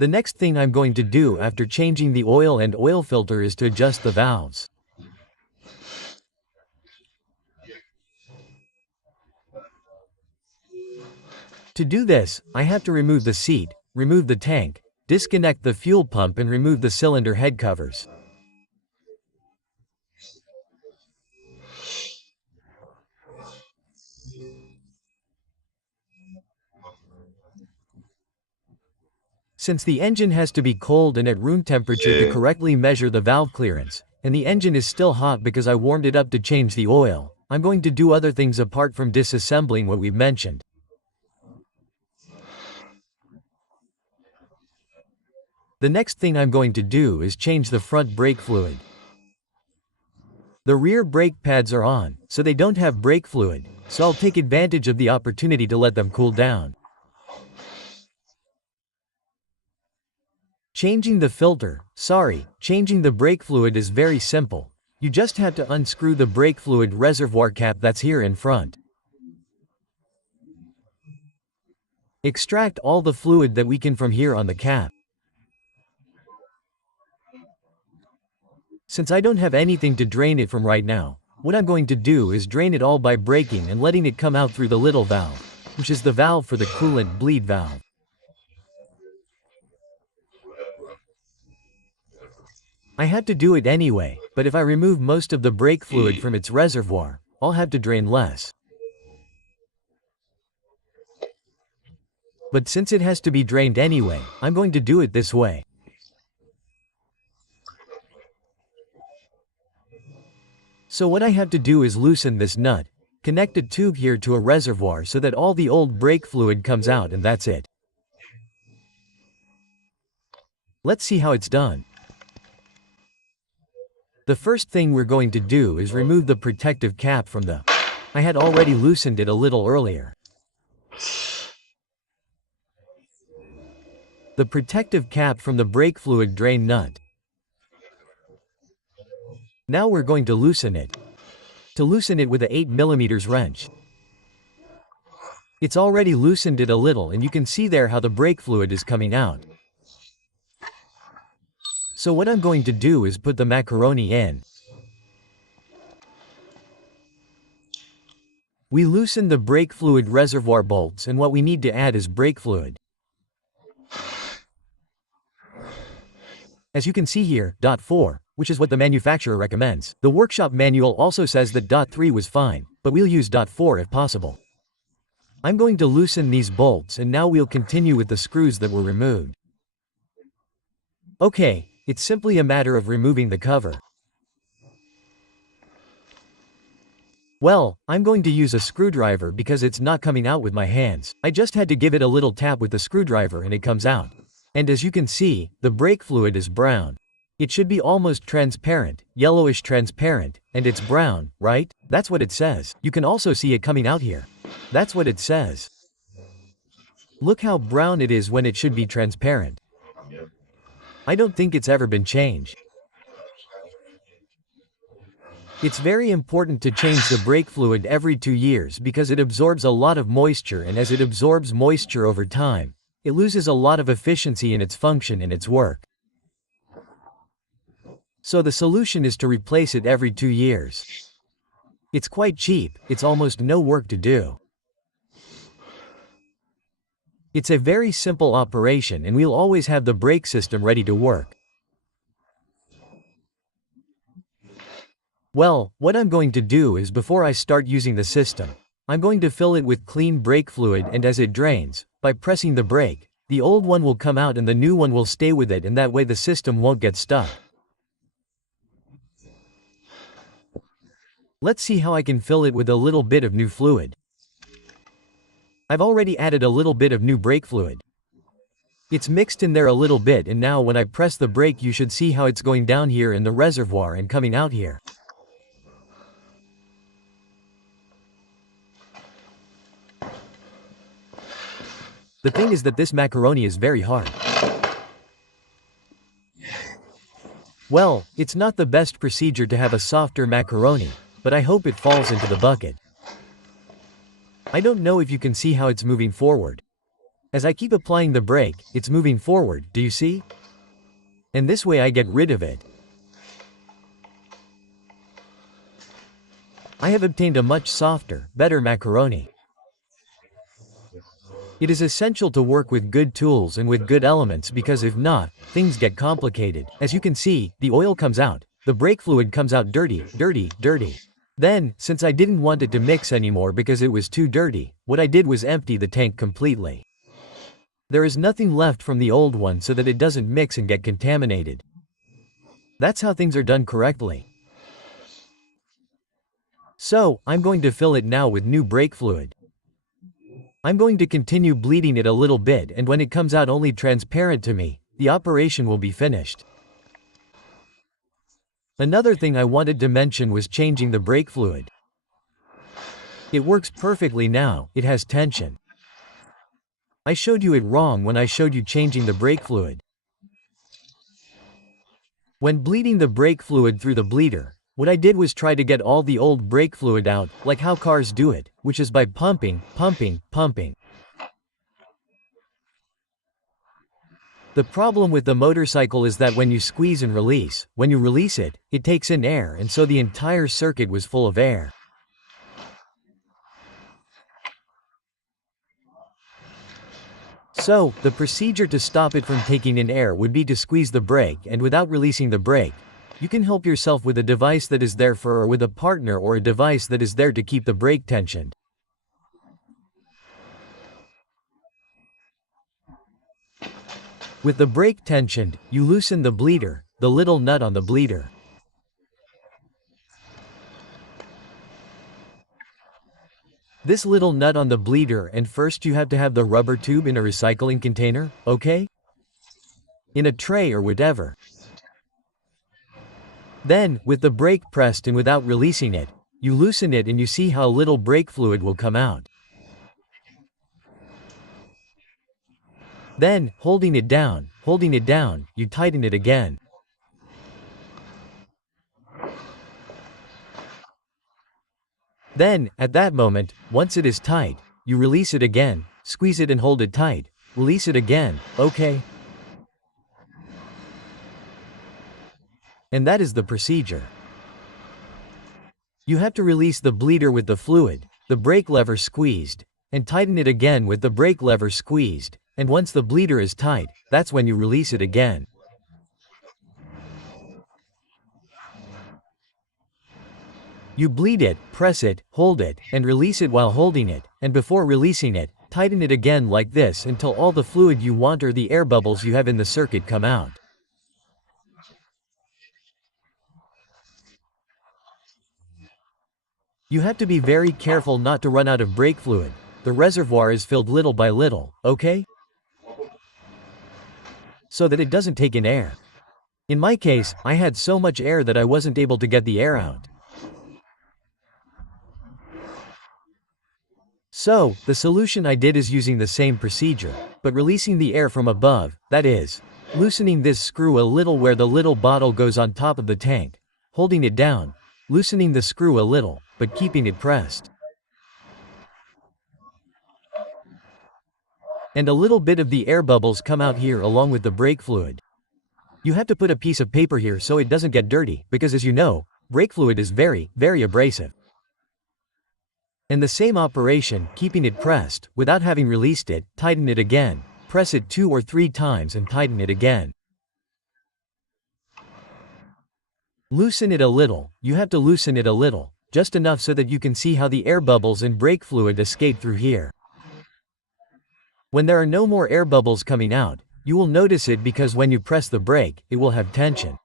The next thing I'm going to do after changing the oil and oil filter is to adjust the valves. To do this, I have to remove the seat, remove the tank, disconnect the fuel pump and remove the cylinder head covers. Since the engine has to be cold and at room temperature to correctly measure the valve clearance, and the engine is still hot because I warmed it up to change the oil, I'm going to do other things apart from disassembling what we've mentioned. The next thing I'm going to do is change the front brake fluid. The rear brake pads are on, so they don't have brake fluid, so I'll take advantage of the opportunity to let them cool down. Changing the brake fluid is very simple. You just have to unscrew the brake fluid reservoir cap that's here in front. Extract all the fluid that we can from here on the cap. Since I don't have anything to drain it from right now, what I'm going to do is drain it all by braking and letting it come out through the little valve, which is the valve for the coolant bleed valve. I had to do it anyway, but if I remove most of the brake fluid from its reservoir, I'll have to drain less. But since it has to be drained anyway, I'm going to do it this way. So what I have to do is loosen this nut, connect a tube here to a reservoir so that all the old brake fluid comes out, and that's it. Let's see how it's done. The first thing we're going to do is remove the protective cap from the... I had already loosened it a little earlier. The protective cap from the brake fluid drain nut. Now we're going to loosen it. To loosen it with a 8mm wrench. It's already loosened it a little and you can see there how the brake fluid is coming out. So what I'm going to do is put the macaroni in. We loosen the brake fluid reservoir bolts and what we need to add is brake fluid. As you can see here, .4, which is what the manufacturer recommends. The workshop manual also says that .3 was fine, but we'll use .4 if possible. I'm going to loosen these bolts and now we'll continue with the screws that were removed. Okay, it's simply a matter of removing the cover. Well, I'm going to use a screwdriver because it's not coming out with my hands. I just had to give it a little tap with the screwdriver and it comes out. And as you can see, the brake fluid is brown. It should be almost transparent, yellowish transparent, and it's brown, right? That's what it says. You can also see it coming out here. That's what it says. Look how brown it is when it should be transparent. I don't think it's ever been changed. It's very important to change the brake fluid every 2 years because it absorbs a lot of moisture, and as it absorbs moisture over time, it loses a lot of efficiency in its function and its work. So the solution is to replace it every 2 years. It's quite cheap, it's almost no work to do. It's a very simple operation and we'll always have the brake system ready to work. Well, what I'm going to do is before I start using the system, I'm going to fill it with clean brake fluid, and as it drains, by pressing the brake, the old one will come out and the new one will stay with it, and that way the system won't get stuck. Let's see how I can fill it with a little bit of new fluid. I've already added a little bit of new brake fluid. It's mixed in there a little bit, and now when I press the brake you should see how it's going down here in the reservoir and coming out here. The thing is that this macaroni is very hard. Well, it's not the best procedure to have a softer macaroni, but I hope it falls into the bucket. I don't know if you can see how it's moving forward. As I keep applying the brake, it's moving forward, do you see? And this way I get rid of it. I have obtained a much softer, better macaroni. It is essential to work with good tools and with good elements because if not, things get complicated. As you can see, the oil comes out. The brake fluid comes out dirty, dirty, dirty. Then, since I didn't want it to mix anymore because it was too dirty, what I did was empty the tank completely. There is nothing left from the old one so that it doesn't mix and get contaminated. That's how things are done correctly. So, I'm going to fill it now with new brake fluid. I'm going to continue bleeding it a little bit, and when it comes out only transparent to me, the operation will be finished. Another thing I wanted to mention was changing the brake fluid. It works perfectly now, it has tension. I showed you it wrong when I showed you changing the brake fluid. When bleeding the brake fluid through the bleeder, what I did was try to get all the old brake fluid out, like how cars do it, which is by pumping, pumping, pumping. The problem with the motorcycle is that when you squeeze and release, when you release it, it takes in air, and so the entire circuit was full of air. So, the procedure to stop it from taking in air would be to squeeze the brake, and without releasing the brake, you can help yourself with a device that is there for or with a partner or a device that is there to keep the brake tensioned. With the brake tensioned, you loosen the bleeder, the little nut on the bleeder. This little nut on the bleeder, and first you have to have the rubber tube in a recycling container, okay? In a tray or whatever. Then, with the brake pressed and without releasing it, you loosen it and you see how little brake fluid will come out. Then, holding it down, you tighten it again. Then, at that moment, once it is tight, you release it again, squeeze it and hold it tight, release it again, okay? And that is the procedure. You have to release the bleeder with the fluid, the brake lever squeezed, and tighten it again with the brake lever squeezed, and once the bleeder is tight, that's when you release it again. You bleed it, press it, hold it, and release it while holding it, and before releasing it, tighten it again like this until all the fluid you want or the air bubbles you have in the circuit come out. You have to be very careful not to run out of brake fluid. The reservoir is filled little by little, okay? So that it doesn't take in air. In my case, I had so much air that I wasn't able to get the air out. So, the solution I did is using the same procedure, but releasing the air from above, that is, loosening this screw a little where the little bottle goes on top of the tank, holding it down, loosening the screw a little, but keeping it pressed. And a little bit of the air bubbles come out here along with the brake fluid. You have to put a piece of paper here so it doesn't get dirty, because as you know, brake fluid is very, very abrasive. And the same operation, keeping it pressed, without having released it, tighten it again, press it 2 or 3 times and tighten it again. Loosen it a little, you have to loosen it a little, just enough so that you can see how the air bubbles and brake fluid escape through here. When there are no more air bubbles coming out, you will notice it because when you press the brake, it will have tension.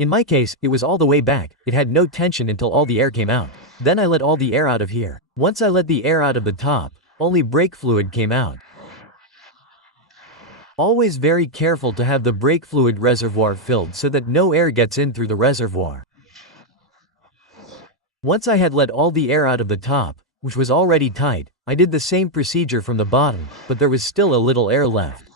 In my case, it was all the way back, it had no tension until all the air came out. Then I let all the air out of here. Once I let the air out of the top, only brake fluid came out. Always very careful to have the brake fluid reservoir filled so that no air gets in through the reservoir. Once I had let all the air out of the top, which was already tight, I did the same procedure from the bottom, but there was still a little air left.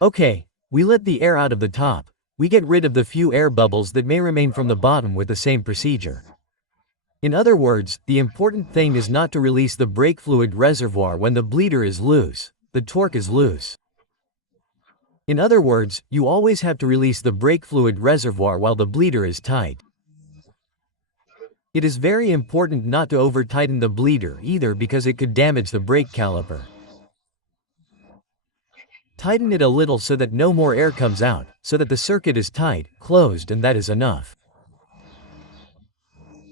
Okay, we let the air out of the top, we get rid of the few air bubbles that may remain from the bottom with the same procedure. In other words, the important thing is not to release the brake fluid reservoir when the bleeder is loose, the torque is loose. In other words, you always have to release the brake fluid reservoir while the bleeder is tight. It is very important not to over-tighten the bleeder either because it could damage the brake caliper. Tighten it a little so that no more air comes out, so that the circuit is tight, closed, and that is enough.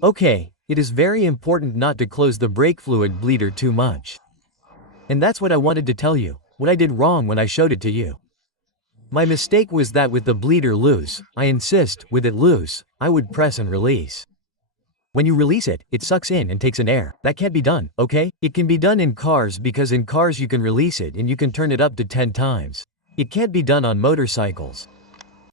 Okay, it is very important not to close the brake fluid bleeder too much. And that's what I wanted to tell you, what I did wrong when I showed it to you. My mistake was that with the bleeder loose, I insist, with it loose, I would press and release. When you release it, it sucks in and takes in air. That can't be done, okay? It can be done in cars because in cars you can release it and you can turn it up to 10 times. It can't be done on motorcycles.